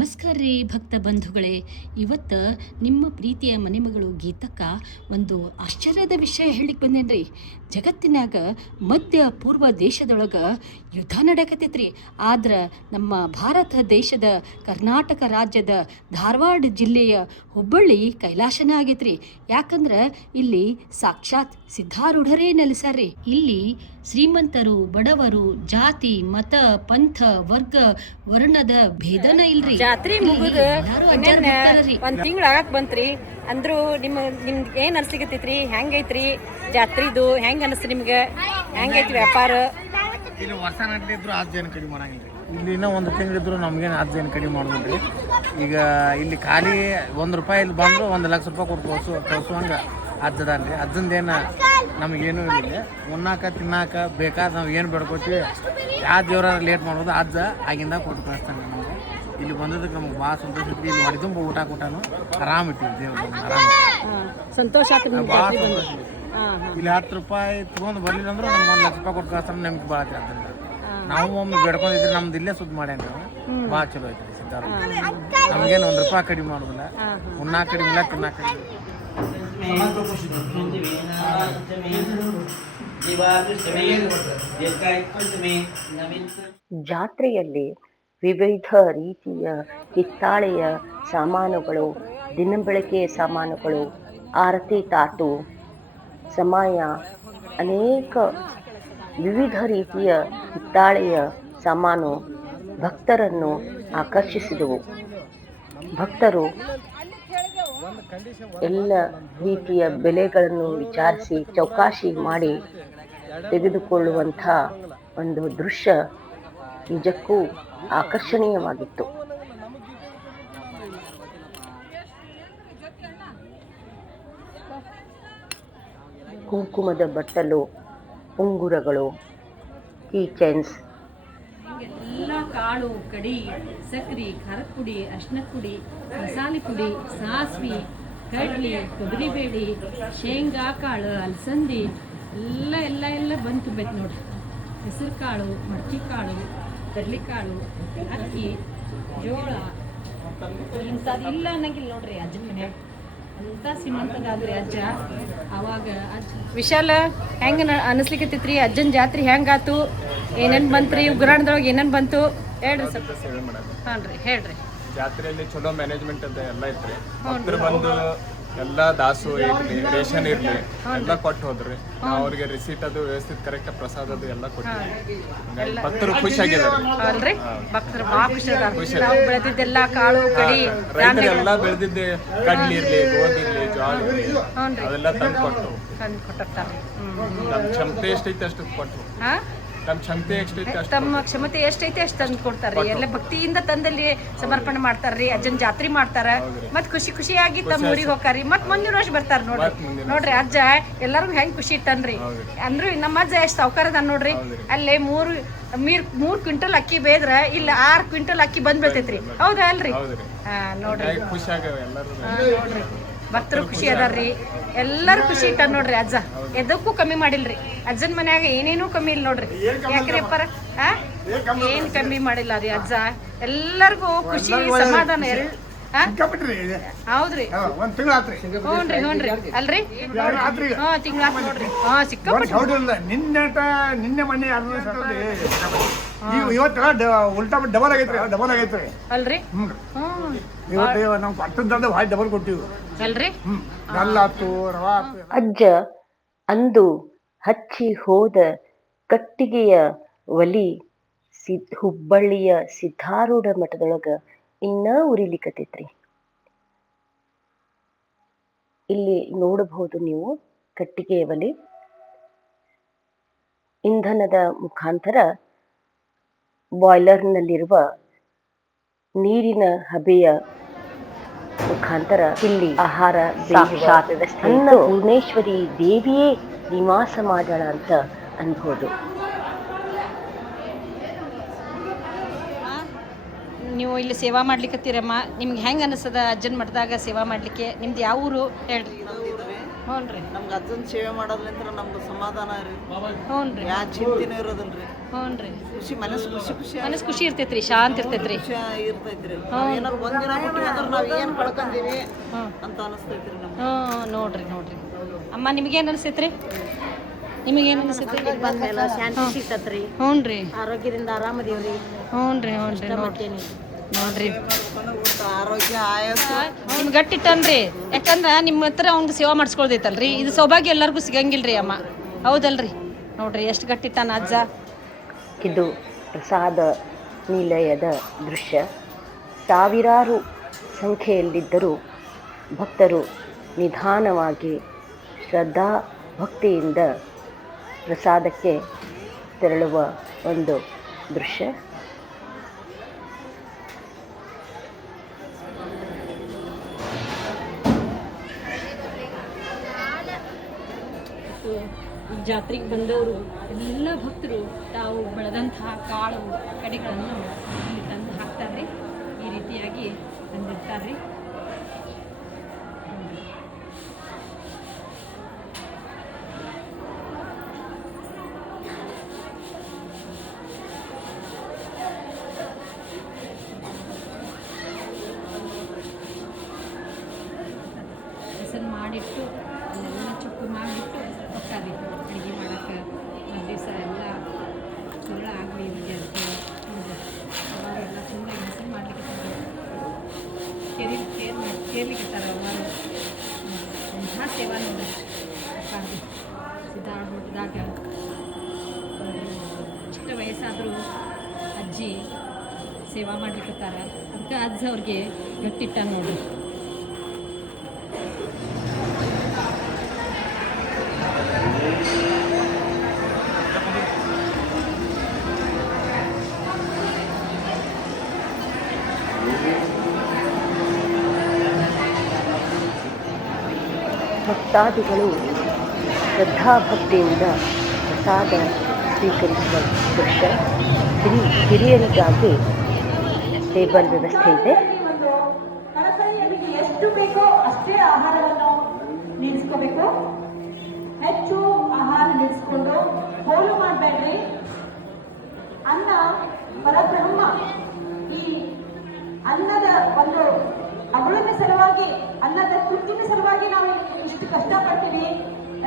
ನಮಸ್ಕಾರ ರೀ ಭಕ್ತ ಬಂಧುಗಳೇ. ಇವತ್ತು ನಿಮ್ಮ ಪ್ರೀತಿಯ ಮನೆಮಗಳು ಗೀತಕ್ಕ ಒಂದು ಆಶ್ಚರ್ಯದ ವಿಷಯ ಹೇಳಿಕ್ಕೆ ಬಂದೇನ್ರಿ. ಜಗತ್ತಿನಾಗ ಮಧ್ಯ ಪೂರ್ವ ದೇಶದೊಳಗೆ ಯುದ್ಧ ನಡೆಯಕತ್ತೈತ್ರಿ. ಆದ್ರೆ ನಮ್ಮ ಭಾರತ ದೇಶದ ಕರ್ನಾಟಕ ರಾಜ್ಯದ ಧಾರವಾಡ ಜಿಲ್ಲೆಯ ಹುಬ್ಬಳ್ಳಿ ಕೈಲಾಸನ ಆಗೈತ್ರಿ. ಯಾಕಂದ್ರೆ ಇಲ್ಲಿ ಸಾಕ್ಷಾತ್ ಸಿದ್ಧಾರೂಢರೇ ನೆಲೆಸಾರ್ರಿ. ಇಲ್ಲಿ ಶ್ರೀಮಂತರು ಬಡವರು ಜಾತಿ ಮತ ಪಂಥ ವರ್ಗ ವರ್ಣದ ಭೇದನ ಇಲ್ರಿ. ಜಾತ್ರೆ ಮುಗಿದು ಒಂದ್ ತಿಂಗಳ ಆಗಕ್ ಬಂತ್ರಿ. ಅಂದ್ರು ನಿಮ್ಗೆ ಏನ್ ಅನ್ಸಿಕತ್ತೈತ್ರಿ? ಹೆಂಗೈತ್ರಿ ಜಾತ್ರಿದು? ಹೆಂಗ್ ಅನಸ್ತು ನಿಮ್ಗೆ? ಹೆಂಗೈತಿ ವ್ಯಾಪಾರ? ಇಲ್ಲಿ ವರ್ಷ ನಡ್ಲಿದ್ರು ಆಜ್ ಏನು ಕಡಿಮೆ ಮಾಡಂಗಿಲ್ಲ. ಇಲ್ಲಿ ಇನ್ನೂ ಒಂದು ತಿಂಗಳಿದ್ರು ನಮ್ಗೇನು ಆಜ್ ಏನು ಕಡಿಮೆ ಮಾಡೋದಿಲ್ರಿ. ಈಗ ಇಲ್ಲಿ ಖಾಲಿ ₹1 ಇಲ್ಲಿ ಬಂದ್ರು ₹1,00,000 ಕೊಟ್ಟು ತೋರಿಸುವಂಗೆ ಅಜ್ಜದಾನ್ರಿ. ಅಜ್ಜಂದೇನು ನಮಗೇನು ಇಲ್ಲ. ಉಣ್ಣಾಕ ತಿನ್ನಾಕ ಬೇಕಾದ ನಾವು ಏನು ಬೇಡ್ಕೊತೀವಿ, ಯಾವ ದೇವ್ರ ಲೇಟ್ ಮಾಡೋದು ಅಜ್ಜ ಆಗಿಂದ ಕೊಟ್ಟು ಕಳಿಸ್ತಾನೆ ನಮಗೆ. ಇಲ್ಲಿ ಬಂದದಕ್ಕೆ ನಮ್ಗೆ ಭಾಳ ಸಂತೋಷ ಐತಿ. ಇಲ್ಲಿ ಹೊಡಿ ತುಂಬ ಊಟ ಕೊಟ್ಟಾನು ಆರಾಮ್ ಇಟ್ಟಿವಿ ದೇವ್ರು ಆರಾಮ ಸಂತೋಷ ಆಯ್ತು. ಭಾಳ ಸಂತೋಷ ಐತಿ. ಇಲ್ಲಿ ₹10 ತೊಗೊಂಡು ಬರ್ಲಿಲ್ಲ ಅಂದ್ರೆ ನಮ್ಗೆ ₹1,00,000 ಕೊಟ್ಟು ಕಳಿಸ್ತಾನೆ. ನಮ್ಗೆ ಭಾಳ ಆಗ್ತದೆ. ನಾವು ಒಮ್ಮೆ ಬೇಡ್ಕೊಂಡಿದ್ರೆ ನಮ್ದು ಇಲ್ಲೇ ಸುದ್ದಿ ಮಾಡ್ಯಾನ ಭಾಳ ಚಲೋ ಐತಿ ಸಿದ್ಧಾರ್ಥ. ನಮಗೇನು ₹1 ಕಡಿಮೆ ಮಾಡೋದಿಲ್ಲ. ಉಣ್ಣಾಕ ಕಡಿಮೆ ಇಲ್ಲ, ತಿನ್ನಾಕ ಕಡಿಮೆ. ಜಾತ್ರೆಯಲ್ಲಿ ವಿವಿಧ ರೀತಿಯ ಹಿತ್ತಾಳೆಯ ಸಾಮಾನುಗಳು, ದಿನಬಳಕೆಯ ಸಾಮಾನುಗಳು, ಆರತಿ ತಾಟು, ಸಮಯ, ಅನೇಕ ವಿವಿಧ ರೀತಿಯ ಹಿತ್ತಾಳೆಯ ಸಾಮಾನು ಭಕ್ತರನ್ನು ಆಕರ್ಷಿಸಿದವು. ಭಕ್ತರು ಎಲ್ಲ ರೀತಿಯ ಬೆಲೆಗಳನ್ನು ವಿಚಾರಿಸಿ ಚೌಕಾಶಿ ಮಾಡಿ ತೆಗೆದುಕೊಳ್ಳುವಂಥ ಒಂದು ದೃಶ್ಯ ನಿಜಕ್ಕೂ ಆಕರ್ಷಣೀಯವಾಗಿತ್ತು. ಕುಂಕುಮದ ಬಟ್ಟಲು, ಉಂಗುರಗಳು, ಕೀಚೈನ್ಸ್, ಎಲ್ಲ ಕಾಳು ಕಡಿ ಸಕ್ರಿ ಖಾರದ ಪುಡಿ ಅರ್ಶಿನದ ಪುಡಿ ಮಸಾಲೆ ಪುಡಿ ಸಾಸ್ವಿ ಕಡ್ಲಿ ಕೊಬ್ಬರಿಬೇಳೆ ಶೇಂಗಾ ಕಾಳು ಅಲಸಂದಿ ಎಲ್ಲ ಎಲ್ಲ ಎಲ್ಲ ಬಂದು ತುಂಬೈತೆ ನೋಡ್ರಿ. ಹೆಸರು ಕಾಳು ಮಡಕೆ ಕಾಳು ಕಡಲೆಕಾಳು ಅಕ್ಕಿ ಜೋಳ ಇಂಥದ್ದು ಇಲ್ಲ ಅನ್ನಂಗಿಲ್ಲ ನೋಡ್ರಿ. ಅಜ್ಜನ ಮನ್ಯಾಗ ಅಂತ ಶ್ರೀಮಂತದಾದ್ರಿ ಅಜ್ಜ. ಅವಾಗ ವಿಶಾಲ ಹೆಂಗ ಅನಿಸ್ಲಿಕ್ಕತ್ತೈತ್ರಿ? ಅಜ್ಜನ ಜಾತ್ರೆ ಹೆಂಗಾತು? ಏನೇನ್ ಬಂತ್ರಿ? ಉಗ್ರಾಣದೊಳಗೆ ಏನೇನ್ ಬಂತು ಹೇಳ್ರಿ ಸ್ವಲ್ಪ. ಹಾಂ ರೀ ಹೇಳ್ರಿ. ಜಾತ್ರೆಯಲ್ಲಿ ಚಲೋ ಮ್ಯಾನೇಜ್ಮೆಂಟ್ ಅಂತ ಎಲ್ಲ ಐತ್ರಿ. ಭಕ್ತರು ಬಂದು ಎಲ್ಲ ದಾಸು ಇರ್ಲಿ ರೇಷನ್ ಇರ್ಲಿ ಎಲ್ಲ ಕೊಟ್ಟು ಹೋದ್ರಿ. ಅವ್ರಿಗೆ ರಿಸೀಟ್ ಅದು ವ್ಯವಸ್ಥಿತ ಕರೆಕ್ಟ್ ಪ್ರಸಾದ ಅದು ಎಲ್ಲ ಕೊಟ್ಟಿವಿ. ಭಕ್ತರು ಖುಷಿಯಾಗಿದ್ದಾರೆ ಅಲ್ರಿ? ಭಕ್ತರು ಭಾಳ ಖುಷಿ. ನಾವು ಬೆಳೆದಿದ್ದೆಲ್ಲ ಕಾಳು ಕಡಿ ರೈತರು ಎಲ್ಲ ಬೆಳೆದಿದ್ದೆ ಕಡ್ಲಿ ಇರ್ಲಿ ಗೋಧಿ ಇರ್ಲಿ ಜೋಳ ಇರ್ಲಿ ಅವೆಲ್ಲ ತಂದು ಕೊಟ್ಟು ನಮ್ಮ ಕ್ಷಮತೆ ಎಷ್ಟೈತೆ ಅಷ್ಟು ಕೊಟ್ಟು. ತಮ್ಮ ಕ್ಷಮತೆ ಎಷ್ಟೈತೆ ಅಷ್ಟು ತಂದು ಕೊಡ್ತಾರ್ರಿ. ಎಲ್ಲ ಭಕ್ತಿಯಿಂದ ತಂದಲ್ಲಿ ಸಮರ್ಪಣೆ ಮಾಡ್ತಾರ್ರಿ. ಅಜ್ಜನ ಜಾತ್ರೆ ಮಾಡ್ತಾರ. ಮತ್ ಖುಷಿಯಾಗಿ ತಮ್ಮ ಊರಿಗೆ ಹೋಗ್ತಾರ್ರಿ. ಮತ್ ಮುಂದಿನ ವರ್ಷ ಬರ್ತಾರ ನೋಡ್ರಿ. ಅಜ್ಜ ಎಲ್ಲರಿಗೂ ಹೆಂಗ್ ಖುಷಿ ಇಟ್ಟನ್ರಿ. ಅಂದ್ರು ನಮ್ಮ ಅಜ್ಜ ಎಷ್ಟು ಸಾವ್ಕಾರದ ನೋಡ್ರಿ. ಅಲ್ಲೇ 3 ಕ್ವಿಂಟಲ್ ಅಕ್ಕಿ ಬೇದ್ರ ಇಲ್ಲ 6 ಕ್ವಿಂಟಲ್ ಅಕ್ಕಿ ಬಂದ್ ಬೀಳ್ತೈತ್ರಿ. ಹೌದಾ ಅಲ್ರಿ? ನೋಡ್ರಿ ನೋಡ್ರಿ ಭಕ್ತರು ಖುಷಿ ಅದಾರ್ರಿ. ಎಲ್ಲರೂ ಖುಷಿ ಇಟ್ಟ ನೋಡ್ರಿ. ಅಜ್ಜ ಎದಕ್ಕೂ ಕಮ್ಮಿ ಮಾಡಿಲ್ರಿ. ಅಜ್ಜನ ಮನ್ಯಾಗ ಏನೇನೂ ಕಮ್ಮಿ ಇಲ್ಲ ನೋಡ್ರಿ. ಯಾಕ್ರಿ ಅಪ್ಪಾರ? ಏನ್ ಕಮ್ಮಿ ಮಾಡಿಲ್ಲ ರೀ ಅಜ್ಜ. ಎಲ್ಲರಿಗೂ ಖುಷಿ ಸಮಾಧಾನ. ಹೌದ್ರಿ ಹ್ಞೂನ್ರಿ ಅಲ್ರಿ? ತಿಂಗಳಾತ್ ನೋಡ್ರಿ. ಸಿಕ್ಕಾಪಟ್ಟೆ ನಿನ್ನೆ ಮೊನ್ನೆ ಇವತ್ತು ಉಲ್ಟಾ ಡಬಲ್ ಆಗೈತ್ರಿ ಅಲ್ರಿ? ಇವತ್ತು ನಾವು ಕೊಟ್ಟದ್ದು ಭಾಳ ಡಬಲ್ ಕೊಟ್ಟಿವಿ ಅಲ್ರಿ? ಅಜ್ಜ ಅಂದು ಹಚ್ಚಿ ಹೋದ ಕಟ್ಟಿಗೆಯ ಒಲಿ ಹುಬ್ಬಳ್ಳಿಯ ಸಿದ್ಧಾರೂಢ ಮಠದೊಳಗ ಇನ್ನ ಉರಿಲಿಕತ್ತೈತ್ರಿ. ಇಲ್ಲಿ ನೋಡಬಹುದು ನೀವು ಕಟ್ಟಿಗೆಯ ಒಲಿ. ಇಂಧನದ ಮುಖಾಂತರ ಬಾಯ್ಲರ್ನಲ್ಲಿರುವ ನೀರಿನ ಹಬೆಯ ಮುಖಾಂತರ ಇಲ್ಲಿ ಆಹಾರ ಸಾಕ್ಷಾತ್ ಅನ್ನಪೂರ್ಣೇಶ್ವರಿ ದೇವಿಯೇ ನಿವಾಸ ಮಾಡೋಣ ಅಂತ ಅನ್ಬೋದು. ನೀವು ಇಲ್ಲಿ ಸೇವಾ ಮಾಡ್ಲಿಕ್ಕತ್ತೀರಮ್ಮ. ನಿಮ್ಗೆ ಹೆಂಗೆ ಅನಿಸ್ತದ ಅಜ್ಜನ ಮಠದಾಗ ಸೇವಾ ಮಾಡ್ಲಿಕ್ಕೆ? ನಿಮ್ದು ಯಾವ ಊರು ಹೇಳ್ರಿ? ಹ್ಞೂ ರೀ ನಮ್ಗೆ ಅಜ್ಜನ ಸೇವೆ ಮಾಡೋದ್ರಿಂದ ನಮ್ದು ಸಮಾಧಾನ ರೀ, ಹ್ಞೂ ರೀ ಯಾವ ಚಿಂತೆನೂ ಇರೋದಿಲ್ಲ ರೀ. ಹ್ಞೂ ರೀ ಖುಷಿ ಮನಸ್ಸು ಖುಷಿ ಮನಸ್ಸು ಖುಷಿ ಇರ್ತೈತ್ರಿ, ಶಾಂತಿ ಇರ್ತೈತ್ರಿ. ಇರ್ತೈತ್ರಿ. ಏನಾರು ಒಂದಿನ ಬಿಟ್ಟು ಅಂದ್ರೆ ನಾವು ಏನು ಕಳ್ಕೊಂಡೀವಿ ಅಂತ ಅನಿಸ್ತೈತ್ರಿ ನಮ್ಗೆ. ಹ್ಞೂ ನೋಡ್ರಿ ಅಮ್ಮ ನಿಮಗೇನು ಅನಿಸ್ತೈತ್ರಿ? ನಿಮಗೇನು ಅನಿಸ್ತೈತ್ರಿ? ಬಂದ್ಮೇಲೆ ಶಾಂತಿ ಸಿಗ್ತತ್ರಿ, ಹ್ಞೂ ರೀ ಆರೋಗ್ಯದಿಂದ ಆರಾಮದೇವ್ರಿ. ಹ್ಞೂ ರೀ ನೋಡ್ರಿ ಊಟ, ಆರೋಗ್ಯ, ಆಯಸ್ಸು ನಿಮ್ಗೆ ಗಟ್ಟಿಟ್ಟನ್ರಿ. ಯಾಕಂದ್ರೆ ನಿಮ್ಮ ಹತ್ರ ಅವ್ನಿಗೆ ಸೇವಾ ಮಾಡಿಸ್ಕೊಳ್ದೈತಲ್ರಿ, ಇದು ಸೌಭಾಗ್ಯ ಎಲ್ಲರಿಗೂ ಸಿಗಂಗಿಲ್ರಿ ಅಮ್ಮ, ಹೌದಲ್ರಿ? ನೋಡ್ರಿ ಎಷ್ಟು ಗಟ್ಟಿಟ್ಟಾನ ಅಜ್ಜ. ಇದು ಪ್ರಸಾದ ನಿಲಯದ ದೃಶ್ಯ. ಸಾವಿರಾರು ಸಂಖ್ಯೆಯಲ್ಲಿದ್ದರೂ ಭಕ್ತರು ನಿಧಾನವಾಗಿ ಶ್ರದ್ಧಾ ಭಕ್ತಿಯಿಂದ ಪ್ರಸಾದಕ್ಕೆ ತೆರಳುವ ಒಂದು ದೃಶ್ಯ. ಜಾತ್ರೆಗೆ ಬಂದವರು ಎಲ್ಲ ಭಕ್ತರು ತಾವು ಬೆಳೆದಂತಹ ಕಾಳು ಕಡಿಗಳನ್ನು ಇಲ್ಲಿ ತಂದು ಹಾಕ್ತಾರೆ. ಈ ರೀತಿಯಾಗಿ ತಂದಿರ್ತಾರೆ. ಹೆಸರು ಮಾಡಿಟ್ಟು ಅಲ್ಲೆಲ್ಲ ಚುಪ್ಪು ಮಾಡಿಬಿಟ್ಟು ಹೋಗ್ತಾರೆ ಅಡುಗೆ ಮಾಡೋಕ್ಕೆ. ಒಂದು ದಿವಸ ಎಲ್ಲ ಸುಳ್ಳ ಆಗಲಿ ಅಂತ ಅವಾಗೆಲ್ಲ ತುಂಬ ಹೆಸರು ಮಾಡಲಿಕ್ಕೆ ಕೇರ್ಲಿಕ್ಕಿರ್ತಾರೆ ಅವರು. ಎಂಥ ಸೇವಾ ನೋಡಿ ಸಿದ್ಧಾರ್ಥ ಚಿಕ್ಕ ವಯಸ್ಸಾದರೂ ಅಜ್ಜಿ ಸೇವಾ ಮಾಡ್ಲಿಕ್ಕತ್ತಾರ. ಅದಕ್ಕೆ ಅಜ್ಜ ಅವ್ರಿಗೆ ಗಟ್ಟಿಟ್ಟ ನೋಡಿ. ಭಕ್ತಾದಿಗಳು ಶ್ರದ್ಧಾಭಕ್ತಿಯಿಂದ ಪ್ರಸಾದ ಸ್ವೀಕರಿಸುವ ದೃಶ್ಯ. ಹಿರಿಯರಿಗಾಗಿ ಟೇಬಲ್ ವ್ಯವಸ್ಥೆ ಇದೆ. ಕಳಕಳಿಯರಿಗೆ ಎಷ್ಟು ಬೇಕೋ ಅಷ್ಟೇ ಆಹಾರವನ್ನು ನೀಡಿಸ್ಕೋಬೇಕು. ಹೆಚ್ಚು ಆಹಾರ ನೀಡಿಸ್ಕೊಂಡು ಹೋಲು ಮಾಡಬೇಡ್ರಿ. ಅನ್ನ ಪರಬ್ರಹ್ಮ. ಈ ಅನ್ನದ ಒಂದು ಅಗುಳಿನ ಸಲುವಾಗಿ, ಅನ್ನದ ತೃಪ್ತಿನ ಸಲುವಾಗಿ ನಾವು ಇಷ್ಟು ಕಷ್ಟಪಡ್ತೀವಿ.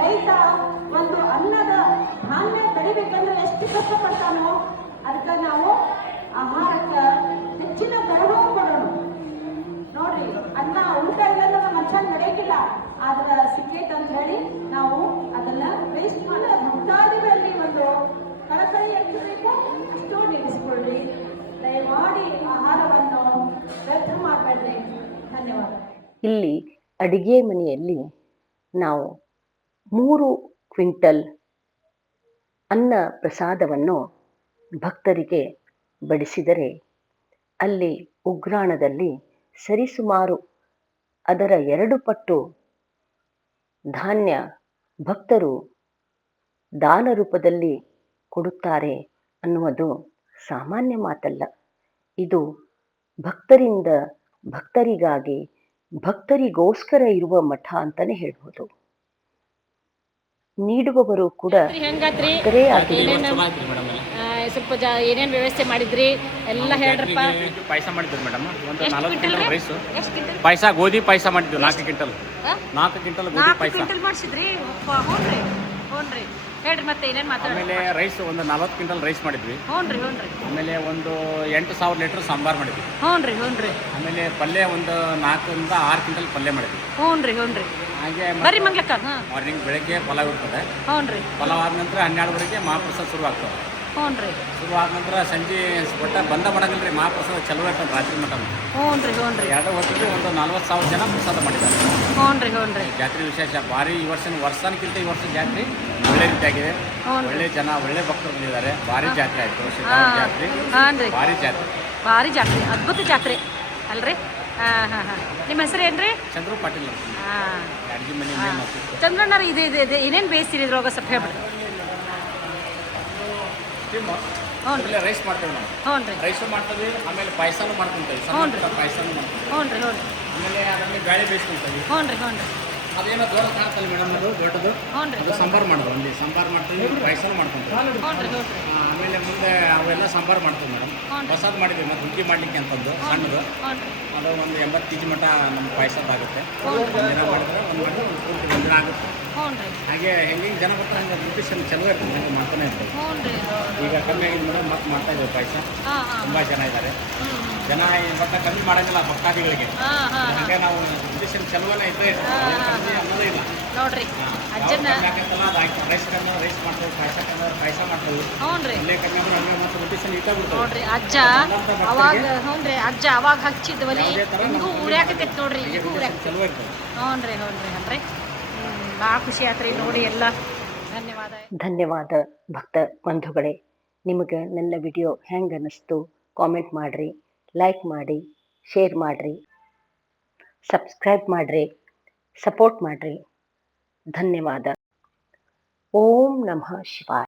ರೈತ ಒಂದು ಅನ್ನದ ಧಾನ್ಯ ತಡಿಬೇಕಂದ್ರೆ ಎಷ್ಟು ಕಷ್ಟಪಡ್ತಾನೋ, ಅದಕ್ಕೆ ನಾವು ಆಹಾರಕ್ಕೆ ಹೆಚ್ಚಿನ ಗೌರವ ಕೊಡೋಣ. ನೋಡ್ರಿ, ಅನ್ನ ಊಟ ಇಲ್ಲದ ಮನುಷ್ಯ ನಡೆಯಕ್ಕಿಲ್ಲ. ಆದ್ರ ಸಿಕ್ಕೇಟ್ ಅಂತ ಹೇಳಿ ನಾವು ಅದನ್ನ ವೇಸ್ಟ್ ಮಾಡಿ ಭಕ್ತಾದಿಗಳಲ್ಲಿ ಒಂದು ಕಳಕಳಿ ಎಷ್ಟು ಬೇಕು ಅಷ್ಟು ನಿಲ್ಲಿಸ್ಕೊಳ್ರಿ. ದಯಮಾಡಿ ಆಹಾರವನ್ನು ವ್ಯರ್ಥ ಮಾಡಬೇಡ್ರಿ. ಧನ್ಯವಾದ. ಇಲ್ಲಿ ಅಡಿಗೆ ಮನೆಯಲ್ಲಿ ನಾವು 3 ಕ್ವಿಂಟಲ್ ಅನ್ನ ಪ್ರಸಾದವನ್ನು ಭಕ್ತರಿಗೆ ಬಡಿಸಿದರೆ, ಅಲ್ಲಿ ಉಗ್ರಾಣದಲ್ಲಿ ಸರಿಸುಮಾರು ಅದರ 2 ಪಟ್ಟು ಧಾನ್ಯ ಭಕ್ತರು ದಾನ ರೂಪದಲ್ಲಿ ಕೊಡುತ್ತಾರೆ ಅನ್ನುವುದು ಸಾಮಾನ್ಯ ಮಾತಲ್ಲ. ಇದು ಭಕ್ತರಿಂದ ಭಕ್ತರಿಗಾಗಿ, ಭಕ್ತರಿಗೋಸ್ಕರ ಇರುವ ಮಠ ಅಂತಾನೆ ಹೇಳ್ಬೋದು. ನೀಡುವವರು ಕೂಡ ಹೆಂಗಾತ್ರಿ? ಭಕ್ತರೇ ಆಗಿದ್ದಾರೆ. ಸ್ವಲ್ಪ ಏನೇನು ವ್ಯವಸ್ಥೆ ಮಾಡಿದ್ರಿ ಎಲ್ಲ ಹೇಳ್ರಪ್ಪ. ಪಾಯಸ ಮಾಡಿದ್ವಿ ಮೇಡಮ್. ಒಂದು ಎಷ್ಟು 40 ಕ್ವಿಂಟಲ್ ಕ್ವಿಂಟಲ್ ರೀ? ರೈಸು, ಎಷ್ಟು ಕ್ವಿಂಟಲ್? ಪಾಯಸ ಗೋಧಿ ಪಾಯಸ ಮಾಡಿದ್ವಿ. 4 ಕ್ವಿಂಟಲ್ ಗೋಧಿ 4 ಪಾಯಸ. ಕ್ವಿಂಟಲ್ ಮಾಡಿಸಿದ್ರಿ? ಹ್ಞೂನ್ರಿ ಹ್ಞೂನ್ರಿ. ಹೇಳ್ರಿ ಮತ್ತೆ ಏನೇನು ಮಾತಾಡ. ಆಮೇಲೆ ರೈಸ್ ಒಂದು 40 ಕ್ವಿಂಟಲ್ ರೈಸ್ ಮಾಡಿದ್ವಿ. ಹ್ಞೂನ್ರಿ. ಆಮೇಲೆ ಒಂದು 8,000 ಲೀಟರ್ ಸಾಂಬಾರ್ ಮಾಡಿದ್ವಿ. ಹ್ಞೂನ್ರಿ. ಆಮೇಲೆ ಪಲ್ಯ ಒಂದು 4 ರಿಂದ 6 ಕ್ವಿಂಟಲ್ ಪಲ್ಯ ಮಾಡಿದ್ವಿ. ಹ್ಞೂನ್ರಿ. ಹಾಗೆ ಬರ್ರಿ ಮಂಗ್ಲಕ್ಕ. ಮಾರ್ನಿಂಗ್ ಬೆಳಗ್ಗೆ ಪಲಾವ್ ಇರ್ತದೆ. ಹ್ಞೂನ್ರಿ. ಪಲಾವ್ ಆದ ನಂತರ 12ವರೆಗೆ ಮಹಾಪ್ರಸಾದ ಶುರು ಆಗ್ತದೆ. ಹ್ಞೂನ್ರಿ. ಶುರು ಆದ ನಂತರ ಸಂಜೆ ಒಟ್ಟ ಬಂದ ಮಾಡಂಗಿಲ್ಲ ರೀ. ಮಹಾಪ್ರಸಾದ ಚಲೋ ಇರ್ತದೆ ರಾತ್ರಿ ಮಟ್ಟ. ಹ್ಞೂನ್ರಿ. 2 ಹೊತ್ತಿಗೆ ಒಂದು 40,000 ಜನ ಪ್ರಸಾದ ಮಾಡಿದ್ದಾರೆ. ಹ್ಞೂನ್ರಿ. ಜಾತ್ರೆ ವಿಶೇಷ ಭಾರಿ. ಈ ವರ್ಷಕ್ಕಿಂತ ಈ ವರ್ಷ ಜಾತ್ರೆ ಒಳ್ಳೆ ರೀತಿಯಾಗಿದೆ. ಒಳ್ಳೆ ಜನ, ಒಳ್ಳೆ ಭಕ್ತರು ಬಂದಿದ್ದಾರೆ. ಭಾರಿ ಜಾತ್ರೆ ಆಯಿತು. ಜಾತ್ರೆ ಹಾನ್ರಿ. ಭಾರಿ ಜಾತ್ರೆ, ಅದ್ಭುತ ಜಾತ್ರೆ ಅಲ್ರಿ? ಹಾಂ. ನಿಮ್ಮ ಹೆಸರು ಏನ್ರಿ? ಚಂದ್ರು ಪಾಟೀಲ್. ಹಾಂ, ಅಡ್ಗೆ ಮನೆ ಚಂದ್ರಣ್ಣರ ಇದು ಏನೇನು ಬೇಯಿಸ್ತೀರಿ ಇದ್ರೊಳಗೆ ಸ್ವಲ್ಪ ಹೇಳ್ಬಿಡ್ರಿ. ಹ್ಞೂ ರೈಸ್ ಮಾಡ್ತೇವೆ ನಾವು. ಹ್ಞೂನ್ರಿ. ರೈಸು ಮಾಡ್ತೀವಿ, ಆಮೇಲೆ ಪಾಯಸನೂ ಮಾಡ್ಕೊಂತೀವಿ. ಪಾಯಸನೂ ಮಾಡ್ತೀವಿ. ಹ್ಞೂನ್ರಿ. ಆಮೇಲೆ ಅದರಲ್ಲಿ ಬ್ಯಾಳೆ ಬೇಯಿಸ್ಕೊಂತೀವಿ. ಹ್ಞೂನ್ರಿ. ಅದೇನೋ ದೊಡ್ಡ ಕಾಣ್ತಲ್ಲ ಮೇಡಮ್, ಅದು ದೊಡ್ಡದು, ಹ್ಞೂ ರೀ ಅದು ಸಾಂಬಾರು ಮಾಡೋದು. ಅಲ್ಲಿ ಸಾಂಬಾರು ಮಾಡ್ತೀವಿ, ಪಾಯಸ ಮಾಡ್ಕೊಂತೀವಿ. ಹ್ಞೂ ರೀ ಆಮೇಲೆ ಮುಂದೆ ಅವೆಲ್ಲ ಸಾಂಬಾರು ಮಾಡ್ತೀವಿ ಮೇಡಮ್. ಹೊಸದು ಮಾಡಿದ್ವಿ ಮತ್ತು ಹುಗ್ಗಿ ಮಾಡ್ಲಿಕ್ಕೆ ಅಂತಂದು ಸಣ್ಣದು, ಅದು ಒಂದು 80 ಕೆ ಜಿ ಮಟ್ಟ ನಮ್ಮ ಪಾಯಸದಾಗುತ್ತೆ. ಒಂದಿನ ಮಾಡಿದ್ರೆ ಒಂದು ಪೂರ್ತಿ ಒಂದಿನ ಆಗುತ್ತೆ. ಹಾಗೆ ಹೆಂಗೆ ಜನ ಬರ್ತಾರೆ ಹಂಗೆ ನ್ಯೂಟ್ರಿಷನ್ ಚಲೋ ಇರ್ತದೆ, ಹಂಗೆ ಮಾಡ್ತಾನೆ ಇರ್ತೀವಿ. ಈಗ ಕಮ್ಮಿ ಆಗಿದೆ ಮೇಡಮ್, ಮತ್ತೆ ಮಾಡ್ತಾ ಇದ್ದೀವಿ ಪಾಯಸ. ತುಂಬ ಜನ ಇದ್ದಾರೆ. ಜನ ಭತ್ತ ಕಮ್ಮಿ ಮಾಡೋಂಗಿಲ್ಲ ಭಕ್ತಾದಿಗಳಿಗೆ, ಹಾಗೆ ನಾವು ನ್ಯೂಟ್ರಿಷನ್ ಚಲೋನೇ ಇದ್ದೇ ಕಮ್ಮಿ ಅನ್ನೋದೇ ಇಲ್ಲ. ನೋಡ್ರಿ ಅಜ್ಜನ ಯಾಕಂತಲ್ಲ ಅದು ಆಯ್ತು, ರೈಸ್ ಕಮ್ಮಿ ರೈಸ್ ಮಾಡ್ತೇವೆ, ಪಾಯಸ ಕಮ್ಮಿ ಪಾಯಸ ಮಾಡ್ತೇವೆ. ಅಲ್ಲೇ ಕಮ್ಮಿ ಅಂದ್ರೆ ಹಂಗೆ ಮತ್ತೆ ನ್ಯೂಟ್ರಿಷನ್ ಇಟ್ಟ ಬಿಡ್ತೇವೆ. ನೋಡ್ರಿ ಅಜ್ಜ ಅವಾಗ ಅಜ್ಜ ಅವಾಗ ಹಚ್ಚಿದ್ವಲ್ಲಿ ಹಿಂಗೂ ಉರ್ಯಾಕತ್ತೈತಿ ನೋಡ್ರಿ, ಹಿಂಗೂ ಉರ್ಯಾಕ ಚಲೋ ಇರ್ತದೆ. ಹ್ಞೂ ಭಾಳ ಖುಷಿ ಆತ್ರಿ ನೋಡಿ ಎಲ್ಲ. ಧನ್ಯವಾದ. ಧನ್ಯವಾದ ಭಕ್ತ ಬಂಧುಗಳೇ. ನಿಮಗೆ ನನ್ನ ವಿಡಿಯೋ ಹೆಂಗೆ ಅನ್ನಿಸ್ತು ಕಾಮೆಂಟ್ ಮಾಡಿರಿ, ಲೈಕ್ ಮಾಡಿ, ಶೇರ್ ಮಾಡಿರಿ, ಸಬ್ಸ್ಕ್ರೈಬ್ ಮಾಡಿರಿ, ಸಪೋರ್ಟ್ ಮಾಡಿರಿ. ಧನ್ಯವಾದ. ಓಂ ನಮಃ ಶಿವಾಯ.